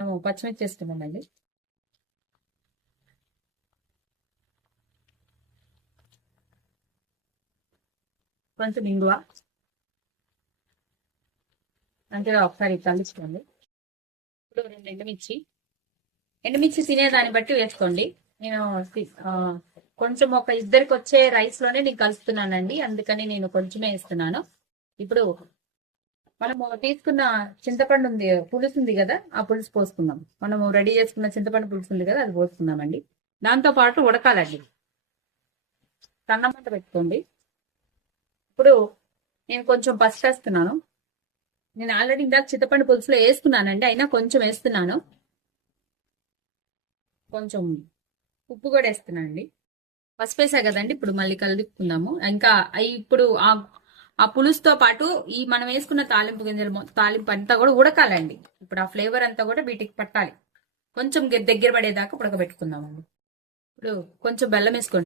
మేము పచ్చిమిర్చి వేస్తున్నామండి. కొంచెం ఇంగువ మంచిగా ఒకసారి కలుసుకోండి. ఇప్పుడు 2 ఎండుమిర్చి తినేదాన్ని బట్టి వేసుకోండి. నేను కొంచెం ఒక ఇద్దరికి వచ్చే రైస్ లోనే నేను కలుపుతున్నానండి, అందుకని నేను కొంచెమే వేస్తున్నాను. ఇప్పుడు మనము తీసుకున్న చింతపండు ఉంది, పులుసు ఉంది కదా, ఆ పులుసు పోసుకుందాం. మనము రెడీ చేసుకున్న చింతపండు పులుసు ఉంది కదా, అది పోసుకుందామండి. దాంతో పాటు ఉడకాలండి, సన్నమంట పెట్టుకోండి. ఇప్పుడు నేను కొంచెం పసుపు వేస్తున్నాను. నేను ఆల్రెడీ ఇందాక చింతపండు పులుసులో వేసుకున్నానండి, అయినా కొంచెం వేస్తున్నాను. కొంచెం ఉప్పు కూడా వేస్తున్నాను అండి. పసుపు వేసా కదండి, ఇప్పుడు మళ్ళీ కలుపుకుందాము. ఇంకా ఇప్పుడు ఆ పులుసుతో పాటు ఈ మనం వేసుకున్న తాలింపు గింజలు, తాలింపు అంతా కూడా ఉడకాలండి. ఇప్పుడు ఆ ఫ్లేవర్ అంతా కూడా వీటికి పట్టాలి. కొంచెం దగ్గర పడేదాకా ఉడకబెట్టుకుందామండి. ఇప్పుడు కొంచెం బెల్లం వేసుకోండి.